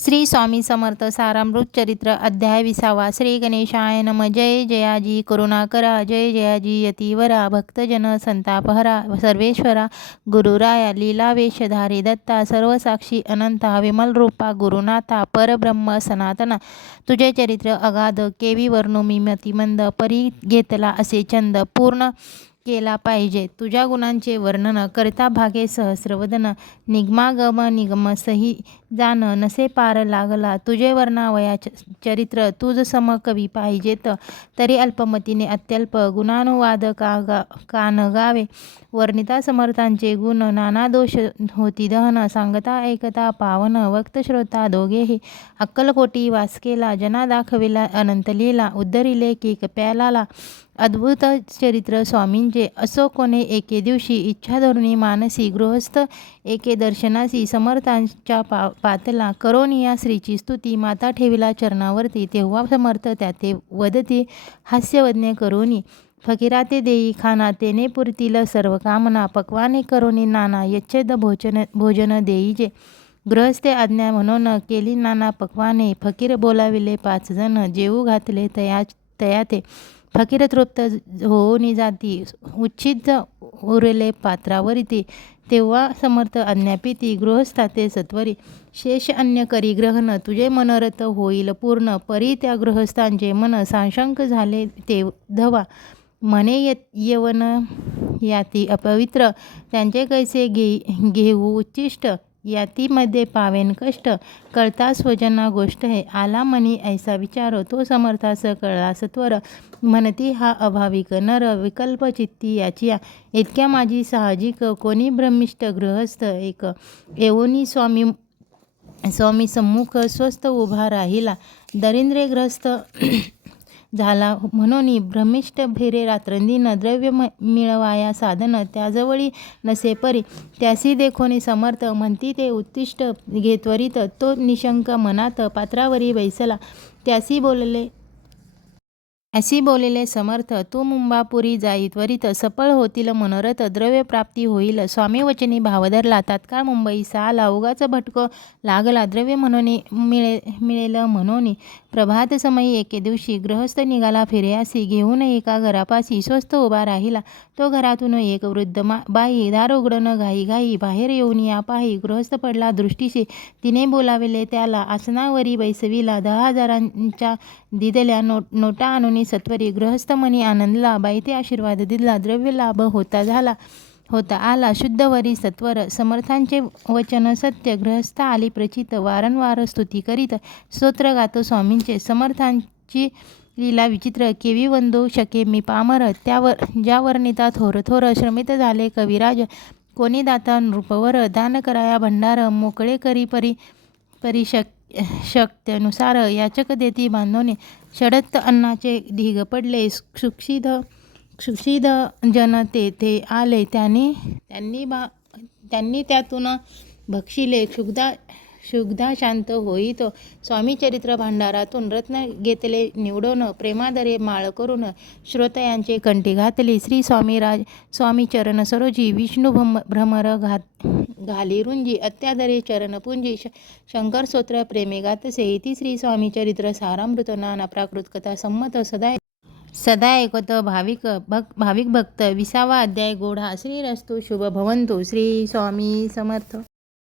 श्री स्वामी समर्थ सारामृत चरित्र अध्याय 20. श्री गणेशाय नमः. जय जयाजी करुणाकरा, जय जयाजी यतीवरा, भक्तजन संतापहरा, सर्वेश्वरा गुरुराया, लीलावेशधारी दत्ता, सर्वसाक्षी अनंता, विमल रूपा गुरुनाथा, परब्रह्म सनातना. तुझे चरित्र अगाध केवी वर्णू मी मतिमंद, परी घेतला असे चंद पूर्ण केला पाहिजे. तुझ्या गुणांचे वर्णन करता भागे सहस्रवदन, निगमागम निगम सही जान नसे पार लागला. तुझे वर्णावया चरित्र तुझ सम कवी पाहिजेत, तरी अल्पमतीने अत्यल्प गुणानुवाद का न गावे. वर्णिता समर्थांचे गुण नाना दोष होती दहन, सांगता ऐकता पावन वक्त श्रोता दोघेही. अक्कलकोटी वास केला जना दाखविला अनंत लीला, उद्धरिले की प्यालाला. अद्भुत चरित्र स्वामींचे असो कोणे एके दिवशी, इच्छा धरुणी मानसी गृहस्थ एके दर्शनासी. समर्थांच्या पातला करोनिया श्रीची स्तुती, माता ठेविला चरणावरती. तेव्हा समर्थ त्याते वदती हास्यवज्ञ करोनी, फकीराते देई खाना तेने पुरतील सर्व कामना. पक्वाने करोनी नाना यच्छेद भोजन देईजे, गृहस्थे आज्ञा म्हणून केली नाना पक्वाने. फकीर बोलाविले 5 जण, जेऊ घातले तयाते. फकीर तृप्त होऊनी जाती, उच्छिद उरले पात्रावरी. तेव्हा समर्थ आज्ञापिती गृहस्थाते सत्वरी. शेष अन्य करी ग्रहण, तुझे मनोरथ होईल पूर्ण. परी त्या गृहस्थांचे मन साशंक झाले ते धवा. म्हणे येवन याती अपवित्र, त्यांचे कैसे घेऊ उच्चिष्ट. यातीमध्ये पावेन कष्ट, कळता स्वजना गोष्ट हे. आला मनी ऐसा विचार, तो समर्थास कळला सत्वर. म्हणती हा अभाविक नर, विकल्प चित्ती याचिया. इतक्या माझी साहजिक, कोणी ब्रह्मिष्ठ गृहस्थ एक. येऊनी स्वामी सम्मुख स्वस्थ उभा राहिला. दरिद्रग्रस्त झाला म्हणून ब्रह्मिष्ठ फिरे रात्रंदिन. द्रव्य मिळवाया साधन, त्याजवळी नसे परी. त्यासी देखोनी समर्थ म्हणती ते उत्तिष्ठ घे त्वरित. तो निशंक मनात पात्रावरी बैसला. अशी बोलले समर्थ, तू मुंबापुरी जाई त्वरित. सफळ होतील मनोरथ, द्रव्य प्राप्ती होईल. स्वामी वचनी भाव धरला, तात्काळ मुंबईसा आला. उगाच भटको लागला, द्रव्य म्हणून मिळेल म्हणून. प्रभात समयी एके दिवशी गृहस्थ निघाला फिर्यासी. घेऊन एका घरापाशी स्वस्थ उभा राहिला. तो घरातून एक वृद्ध बाई दार उघडून घाई बाहेर येऊन या पाही. गृहस्थ पडला दृष्टीशी, तिने बोलाविले त्याला. आसनावरी बैसविला. 10,000च्या दिदल्या नोटा आणून सत्वरी. गृहस्थ मनी आनंदला, बाईते आशीर्वाद दिला. द्रव्य लाभ होता आला शुद्धवरी सत्वर. समर्थांचे वचन सत्य, गृहस्थ आली प्रचित. वारंवार स्तुती करीत स्तोत्र गातो स्वामींचे. समर्थांची लीला विचित्र, केवी वंदू शके मी पामर. ज्या वर्णिता थोर श्रमित झाले कविराज. कोणी दाता नृपवर, दान कराया भंडार. मोकळे करी परी शक्त्यनुसार, याचक देती बांधवणे. षडत्त अन्नाचे ढीग पडले, क्षुक्षिद जन तेथे आले. त्यांनी त्यातून भक्षिले. क्षुब्धा शांत होईतो. स्वामी चरित्र भांडारातून रत्न घेतले निवडून. प्रेमादरे माळ करून श्रोतयांचे कंठी घातली. श्री स्वामी चरण सरोजी, विष्णू भ्रमर घाली रुंजी. अत्यादरे चरणपुंजी, शंकर स्तोत्र प्रेमे गातसे. इति श्री स्वामी चरित्र सारामृत. नाना प्राकृत कथा संमत, सदा ऐकत भाविक भक्त. 20वा अध्याय गोढा. श्रीरस्तु शुभ भवंतु. श्री स्वामी समर्थ.